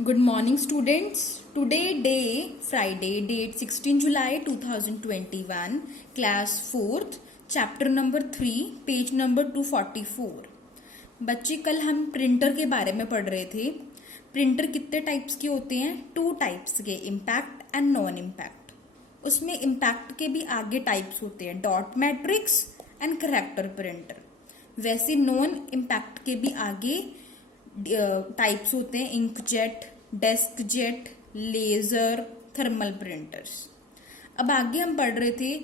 Good morning, students. Today, day Friday, date 16 July 2021, class 4th, chapter number 3, page number 244. बच्चे कल हम printer के बारे में पढ़ रहे थे. प्रिंटर कितने टाइप्स के होते हैं? 2 टाइप्स के, इम्पैक्ट एंड नॉन इम्पैक्ट. उसमें इम्पैक्ट के भी आगे टाइप्स होते हैं, dot matrix and character printer. वैसे नॉन इम्पैक्ट के भी आगे टाइप्स होते हैं, inkjet, desk jet, laser, thermal printers. अब आगे हम पढ़ रहे थे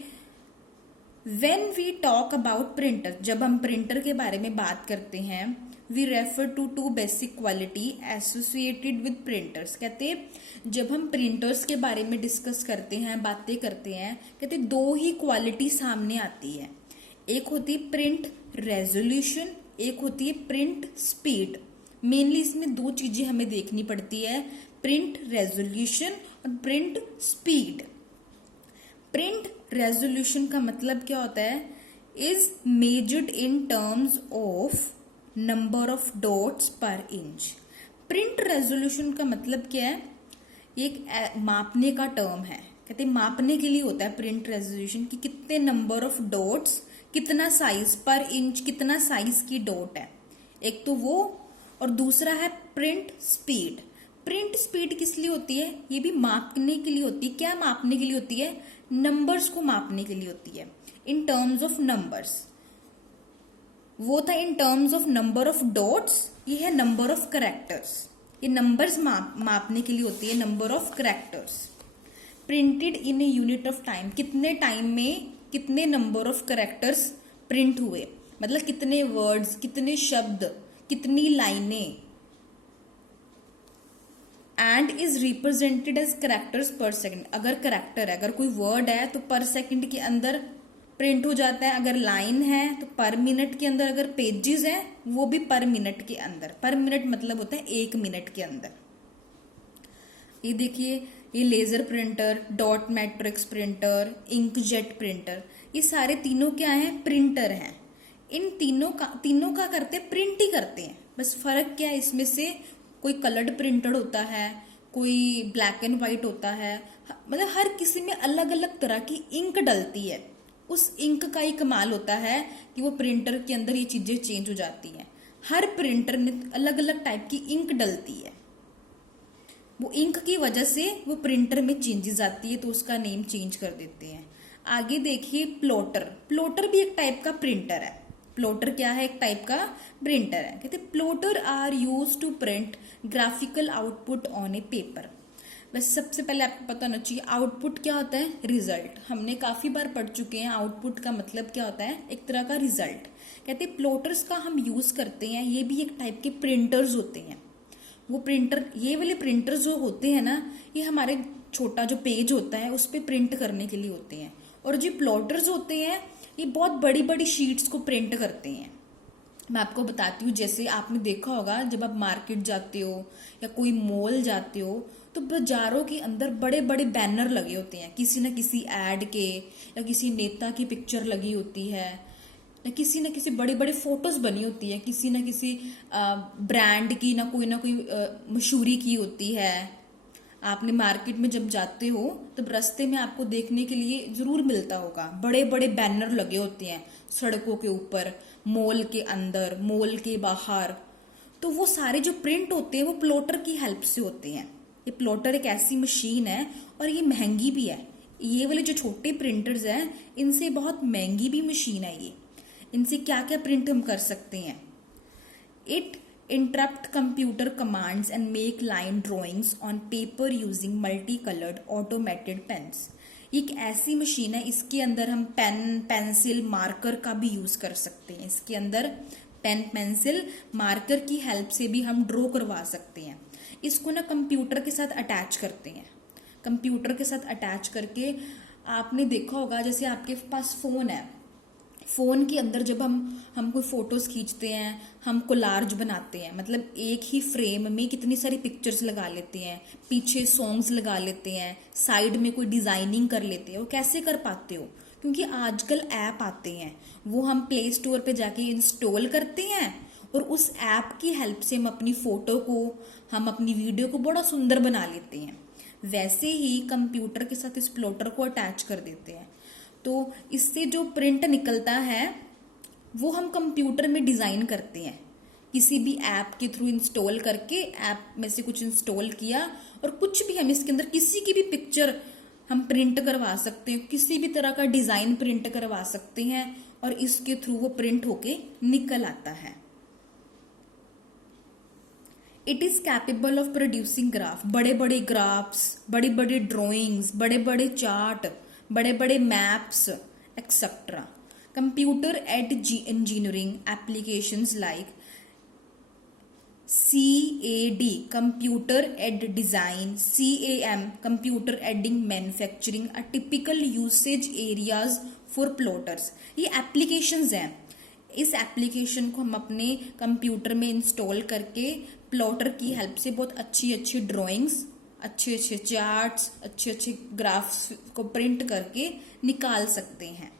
when we talk about printer. जब हम प्रिंटर के बारे में बात करते हैं, we refer to 2 basic quality associated with printers. कहते जब हम प्रिंटर्स के बारे में डिस्कस करते हैं, बातें करते हैं, कहते 2 ही क्वालिटी सामने आती है. एक होती है प्रिंट रेजोल्यूशन, एक होती है प्रिंट स्पीड. मेनली इसमें 2 चीजें हमें देखनी पड़ती है, प्रिंट रेजोल्यूशन और प्रिंट स्पीड. प्रिंट रेजोल्यूशन का मतलब क्या होता है? Is measured in terms of number of dots पर इंच. प्रिंट रेजोल्यूशन का मतलब क्या है? एक मापने का टर्म है. कहते हैं मापने के लिए होता है प्रिंट रेजोल्यूशन कि कितने नंबर ऑफ डॉट्स, कितना साइज पर इंच, कितना साइज की डॉट है. एक तो वो, और दूसरा है प्रिंट स्पीड. प्रिंट स्पीड किस लिए होती है? ये भी मापने के लिए होती है. क्या मापने के लिए होती है? नंबर्स को मापने के लिए होती है, इन टर्म्स ऑफ नंबर्स. वो था in terms of number of dots, ये है नंबर ऑफ कैरेक्टर्स. ये नंबर्स मापने के लिए होती है, number of characters. Printed in a unit of time, कितने टाइम में कितने नंबर ऑफ कैरेक्टर्स प्रिंट हुए, मतलब कितने वर्ड्स, कितने शब्द, कितनी लाइनें. And is represented as characters per second. अगर कैरेक्टर है, अगर कोई वर्ड है तो पर सेकंड के अंदर प्रिंट हो जाता है. अगर लाइन है तो पर मिनट के अंदर. अगर पेजेस है वो भी पर मिनट के अंदर. पर मिनट मतलब होता है 1 मिनट के अंदर. ये देखिए, ये laser printer, dot matrix printer, inkjet printer, ये सारे तीनों क्या हैं? प्रिंटर हैं. इन तीनों का करते प्रिंट ही करते हैं. बस फर्क क्या है इसमें से? कोई कलर्ड प्रिंटेड होता है, कोई ब्लैक एंड व्हाइट होता है. मतलब हर किसी में अलग अलग तरह की इंक डलती है. उस इंक का ही कमाल होता है कि वो प्रिंटर के अंदर ये चीजें चेंज हो जाती हैं. हर प्रिंटर में अलग अलग टाइप की इंक डलती है. वो इंक की वजह से वो प्रिंटर में चेंजेस आती है, तो उसका नेम चेंज कर देते हैं. आगे देखिए प्लॉटर. प्लॉटर भी एक टाइप का प्रिंटर है. प्लॉटर क्या है? एक टाइप का प्रिंटर है. कहते plotter are use to print graphical output on a paper. बस सबसे पहले आपको पता होना चाहिए आउटपुट क्या होता है? रिजल्ट. हमने काफी बार पढ़ चुके हैं आउटपुट का मतलब क्या होता है, एक तरह का रिजल्ट. कहते प्लॉटर्स का हम यूज करते हैं, ये भी एक टाइप के प्रिंटर्स होते हैं. वो प्रिंटर, ये वाले प्रिंटर्स जो होते हैं ना, ये हमारे छोटा जो पेज होता है उस पर प्रिंट करने के लिए होते हैं. और जो प्लॉटर्स होते हैं ये बहुत बड़ी बड़ी शीट्स को प्रिंट करते हैं. मैं आपको बताती हूँ, जैसे आपने देखा होगा जब आप मार्केट जाते हो या कोई मॉल जाते हो तो बाजारों के अंदर बड़े बड़े बैनर लगे होते हैं, किसी न किसी एड के, या किसी नेता की पिक्चर लगी होती है, या किसी न किसी बड़ी बड़ी फोटोज बनी होती है, किसी न किसी ब्रांड की ना कोई मशहूरी की होती है. आपने मार्केट में जब जाते हो तब रास्ते में आपको देखने के लिए जरूर मिलता होगा, बड़े बड़े बैनर लगे होते हैं सड़कों के ऊपर, मॉल के अंदर, मॉल के बाहर. तो वो सारे जो प्रिंट होते हैं वो प्लॉटर की हेल्प से होते हैं. ये प्लॉटर एक ऐसी मशीन है और ये महंगी भी है. ये वाले जो छोटे प्रिंटर्स हैं इनसे बहुत महंगी भी मशीन है ये. इनसे क्या क्या प्रिंट हम कर सकते हैं? It interrupt computer commands and make line drawings on paper using multicolored automated pens. एक ऐसी मशीन है, इसके अंदर हम पेन, पेंसिल, मार्कर का भी यूज कर सकते हैं. इसके अंदर पेन, पेंसिल, मार्कर की हेल्प से भी हम ड्रॉ करवा सकते हैं. इसको ना कंप्यूटर के साथ अटैच करते हैं. कंप्यूटर के साथ अटैच करके आपने देखा होगा, जैसे आपके पास फोन है, फोन के अंदर जब हम कोई फोटोज खींचते हैं, हम कोलार्ज बनाते हैं, मतलब एक ही फ्रेम में कितनी सारी पिक्चर्स लगा लेते हैं, पीछे सॉन्ग्स लगा लेते हैं, साइड में कोई डिजाइनिंग कर लेते हैं. वो कैसे कर पाते हो? क्योंकि आजकल ऐप आते हैं, वो हम प्ले स्टोर पे जाके इंस्टॉल करते हैं और उस ऐप की हेल्प से हम अपनी फोटो को, हम अपनी वीडियो को बड़ा सुंदर बना लेते हैं। वैसे ही कंप्यूटर के साथ इस प्लॉटर को अटैच कर देते हैं, तो इससे जो प्रिंट निकलता है वो हम कंप्यूटर में डिजाइन करते हैं। किसी भी ऐप के थ्रू इंस्टॉल करके, ऐप में से कुछ इंस्टॉल किया और कुछ भी हम इसके अंदर किसी की भी पिक्चर हम प्रिंट करवा सकते हैं, किसी भी तरह का डिजाइन प्रिंट करवा सकते हैं और इसके थ्रू वो प्रिंट होके निकल आता है। It is capable of producing graph, बड़े बड़े ग्राफ्स, बड़ी बड़ी ड्रॉइंग्स, बड़े बड़े चार्ट, बड़े बड़े maps etcetera. Computer aid engineering applications like CAD computer aid design, CAM computer aiding manufacturing are typical usage areas for plotters। ये एप्लीकेशंस हैं, इस एप्लीकेशन को हम अपने कंप्यूटर में इंस्टॉल करके प्लॉटर की हेल्प से बहुत अच्छी अच्छी ड्राइंग्स, अच्छे अच्छे चार्ट्स, अच्छे अच्छे ग्राफ्स को प्रिंट करके निकाल सकते हैं।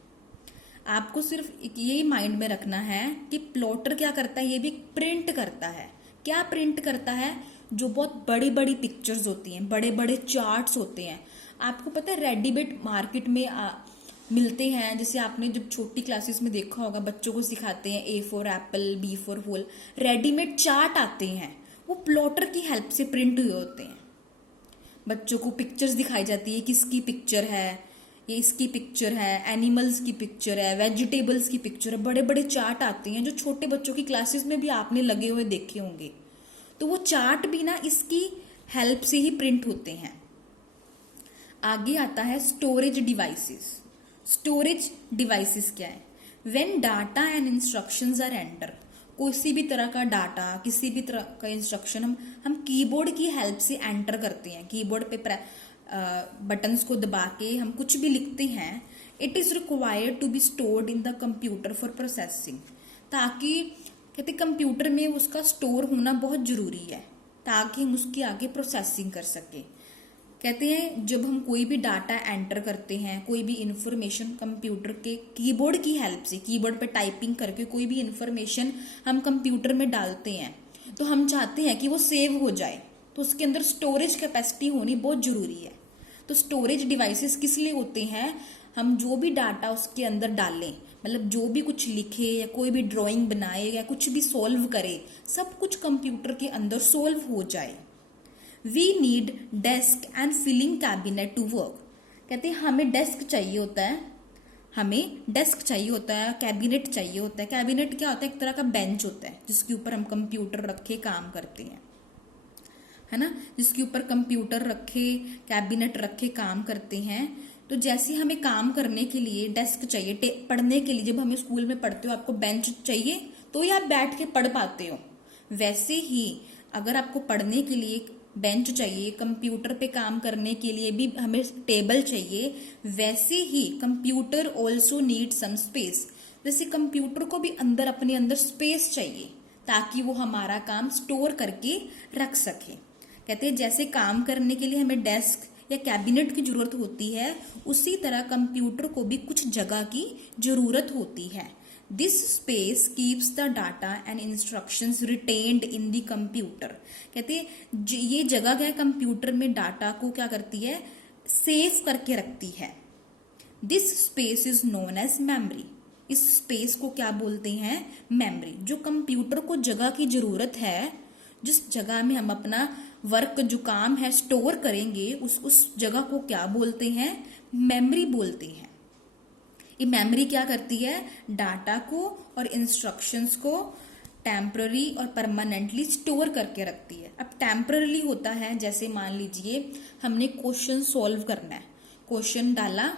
आपको सिर्फ यही माइंड में रखना है कि प्लॉटर क्या करता है, ये भी प्रिंट करता है। क्या प्रिंट करता है? जो बहुत बड़ी बड़ी पिक्चर्स होती हैं, बड़े बड़े चार्ट्स होते हैं। आपको पता है रेडीमेड मार्केट में मिलते हैं, जैसे आपने जब छोटी क्लासेस में देखा होगा, बच्चों को सिखाते हैं A for apple, B for hole, readymade chart आते हैं, वो प्लॉटर की हेल्प से प्रिंट हुए होते हैं। बच्चों को पिक्चर्स दिखाई जाती है, किसकी पिक्चर है, ये इसकी पिक्चर है, एनिमल्स की पिक्चर है, वेजिटेबल्स की पिक्चर है, बड़े बड़े चार्ट आते हैं जो छोटे बच्चों की क्लासेस में भी आपने लगे हुए देखे होंगे। तो वो चार्ट भी ना इसकी हेल्प से ही प्रिंट होते हैं। आगे आता है स्टोरेज डिवाइसेस। स्टोरेज डिवाइसेस क्या है? When data and instructions are enter, किसी भी तरह का डाटा, किसी भी तरह का इंस्ट्रक्शन हम कीबोर्ड की हेल्प से एंटर करते हैं। कीबोर्ड पे बटन्स को दबा के हम कुछ भी लिखते हैं। It is required to be stored in the computer for processing, ताकि कहते कंप्यूटर में उसका स्टोर होना बहुत जरूरी है ताकि हम उसकी आगे प्रोसेसिंग कर सके। कहते हैं जब हम कोई भी डाटा एंटर करते हैं, कोई भी इंफॉर्मेशन कंप्यूटर के कीबोर्ड की हेल्प से, कीबोर्ड पे टाइपिंग करके कोई भी इंफॉर्मेशन हम कंप्यूटर में डालते हैं, तो हम चाहते हैं कि वो सेव हो जाए, तो उसके अंदर स्टोरेज कैपेसिटी होनी बहुत जरूरी है। तो स्टोरेज डिवाइसेस किस लिए होते हैं? हम जो भी डाटा उसके अंदर डालें, मतलब जो भी कुछ लिखे या कोई भी ड्राइंग बनाए या कुछ भी सॉल्व करे, सब कुछ कंप्यूटर के अंदर सॉल्व हो जाए। We need desk and filing cabinet to work. कहते हैं हमें डेस्क चाहिए होता है, हमें डेस्क चाहिए होता है, कैबिनेट चाहिए होता है। कैबिनेट क्या होता है? एक तरह का बेंच होता है जिसके ऊपर हम कंप्यूटर रखे काम करते हैं, है ना, जिसके ऊपर कंप्यूटर रखे, कैबिनेट रखे काम करते हैं। तो जैसे हमें काम करने के लिए डेस्क चाहिए, पढ़ने के लिए जब हमें स्कूल में पढ़ते हो आपको बेंच चाहिए तो ही आप बैठ के पढ़ पाते हो, वैसे ही अगर आपको पढ़ने के लिए बेंच चाहिए, कंप्यूटर पे काम करने के लिए भी हमें टेबल चाहिए, वैसे ही computer also need some space. जैसे कंप्यूटर को भी अंदर अपने अंदर स्पेस चाहिए ताकि वो हमारा काम स्टोर करके रख सके। कहते हैं जैसे काम करने के लिए हमें डेस्क या कैबिनेट की जरूरत होती है, उसी तरह कंप्यूटर को भी कुछ जगह की जरूरत होती है। This space keeps the data and instructions retained in the computer. कहते हैं ये जगह है कंप्यूटर में डाटा को क्या करती है? सेव करके रखती है। This space is known as memory. इस स्पेस को क्या बोलते हैं? मेमोरी। जो कंप्यूटर को जगह की जरूरत है, जिस जगह में हम अपना वर्क जो काम है स्टोर करेंगे, उस जगह को क्या बोलते हैं? मेमोरी बोलते हैं। ये मेमोरी क्या करती है? डाटा को और इंस्ट्रक्शंस को टेम्पररी और परमानेंटली स्टोर करके रखती है। अब टेम्पररी होता है, जैसे मान लीजिए हमने क्वेश्चन सॉल्व करना है, क्वेश्चन डाला,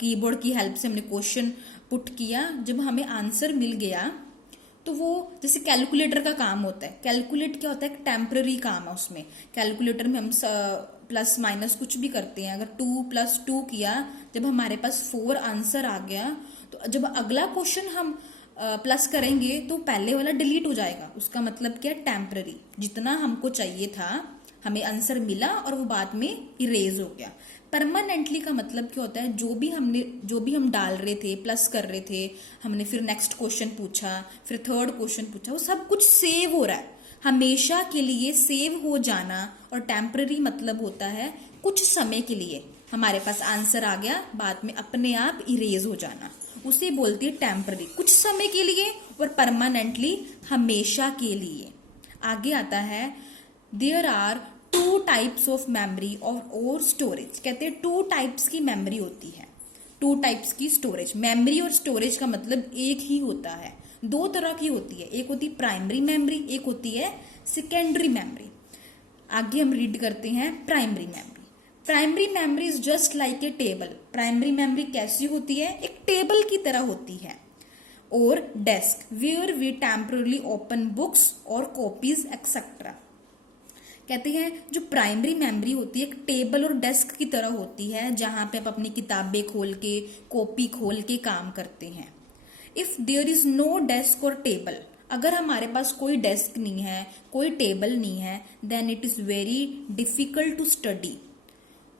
कीबोर्ड की हेल्प से हमने क्वेश्चन पुट किया, जब हमें आंसर मिल गया तो वो जैसे कैलकुलेटर का काम होता है। कैलकुलेट क्या होता है? एक टेम्पररी काम है उसमें। कैलकुलेटर में हम प्लस माइनस कुछ भी करते हैं। अगर 2 + 2 किया, जब हमारे पास 4 आंसर आ गया, तो जब अगला क्वेश्चन हम प्लस करेंगे तो पहले वाला डिलीट हो जाएगा। उसका मतलब क्या? टेम्पररी। जितना हमको चाहिए था, हमें आंसर मिला और वो बाद में इरेज हो गया। परमानेंटली का मतलब क्या होता है, जो भी हम डाल रहे थे, प्लस कर रहे थे, हमने फिर नेक्स्ट क्वेश्चन पूछा, फिर थर्ड क्वेश्चन पूछा, वो सब कुछ सेव हो रहा है, हमेशा के लिए सेव हो जाना। और टेम्पररी मतलब होता है कुछ समय के लिए हमारे पास आंसर आ गया, बाद में अपने आप इरेज हो जाना, उसे बोलती है टेम्पररी, कुछ समय के लिए, और परमानेंटली हमेशा के लिए। आगे आता है there are two types of memory और स्टोरेज। कहते हैं टू टाइप्स की मेमोरी होती है, टू टाइप्स की स्टोरेज। मेमोरी और स्टोरेज का मतलब एक ही होता है, दो तरह की होती है, एक होती है प्राइमरी मेमोरी, एक होती है सेकेंडरी मेमोरी। आगे हम रीड करते हैं primary memory. Primary memory is just like a table. Primary memory कैसी होती है, एक टेबल की तरह होती है। और desk where we temporarily open books और कॉपीज एक्सेट्रा। कहते हैं जो प्राइमरी मेमोरी होती है एक टेबल और डेस्क की तरह होती है, जहां पे आप अपनी किताबें खोल के, कॉपी खोल के काम करते हैं। If there is no desk और टेबल, अगर हमारे पास कोई डेस्क नहीं है, कोई टेबल नहीं है, then it is very difficult to study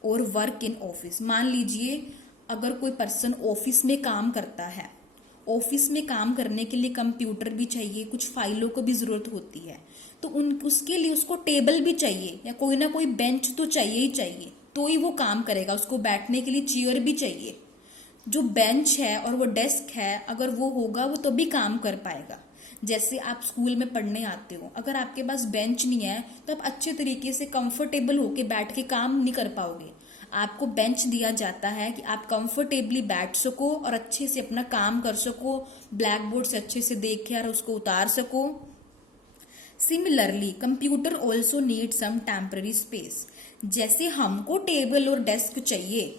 और वर्क इन ऑफिस। मान लीजिए अगर कोई पर्सन ऑफिस में काम करता है, ऑफिस में काम करने के लिए कंप्यूटर भी चाहिए, कुछ फाइलों को भी जरूरत होती है, तो उसके लिए उसको टेबल भी चाहिए या कोई ना कोई बेंच तो चाहिए ही चाहिए, तो ही वो काम करेगा। उसको बैठने के लिए चेयर भी चाहिए। जो बेंच है और वो डेस्क है, अगर वो होगा वो तभी काम कर पाएगा। जैसे आप स्कूल में पढ़ने आते हो, अगर आपके पास बेंच नहीं है तो आप अच्छे तरीके से कंफर्टेबल होके बैठ के काम नहीं कर पाओगे। आपको बेंच दिया जाता है कि आप कंफर्टेबली बैठ सको और अच्छे से अपना काम कर सको, ब्लैक बोर्ड से अच्छे से देख के और उसको उतार सको। Similarly computer also need some temporary space. जैसे हमको टेबल और डेस्क चाहिए,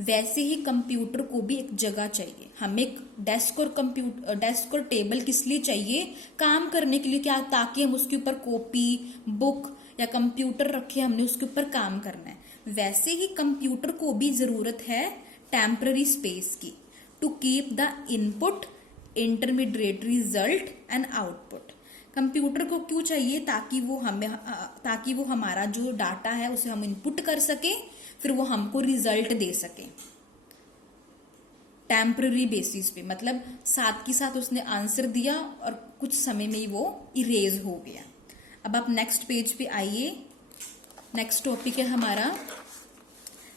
वैसे ही कंप्यूटर को भी एक जगह चाहिए। हमें डेस्क और टेबल किस लिए चाहिए, काम करने के लिए, क्या, ताकि हम उसके ऊपर कॉपी, बुक या कंप्यूटर रखे, हमने उसके ऊपर काम करना है। वैसे ही कंप्यूटर को भी जरूरत है टेम्पररी स्पेस की, to keep the input, intermediate result and output. Computer को क्यों चाहिए, ताकि वो हमारा जो डाटा है उसे हम इनपुट कर सके, फिर वो हमको रिजल्ट दे सके टेम्पररी बेसिस पे। मतलब साथ के साथ उसने आंसर दिया और कुछ समय में ही वो इरेज हो गया। अब आप नेक्स्ट पेज पे आइए। नेक्स्ट टॉपिक है हमारा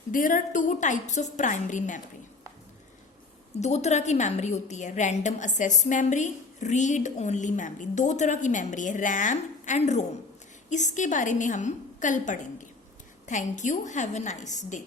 there are two types of primary memory. दो तरह की मेमोरी होती है, random access memory, read only memory. दो तरह की मेमोरी है, रैम एंड रोम। इसके बारे में हम कल पढ़ेंगे। Thank you, have a nice day.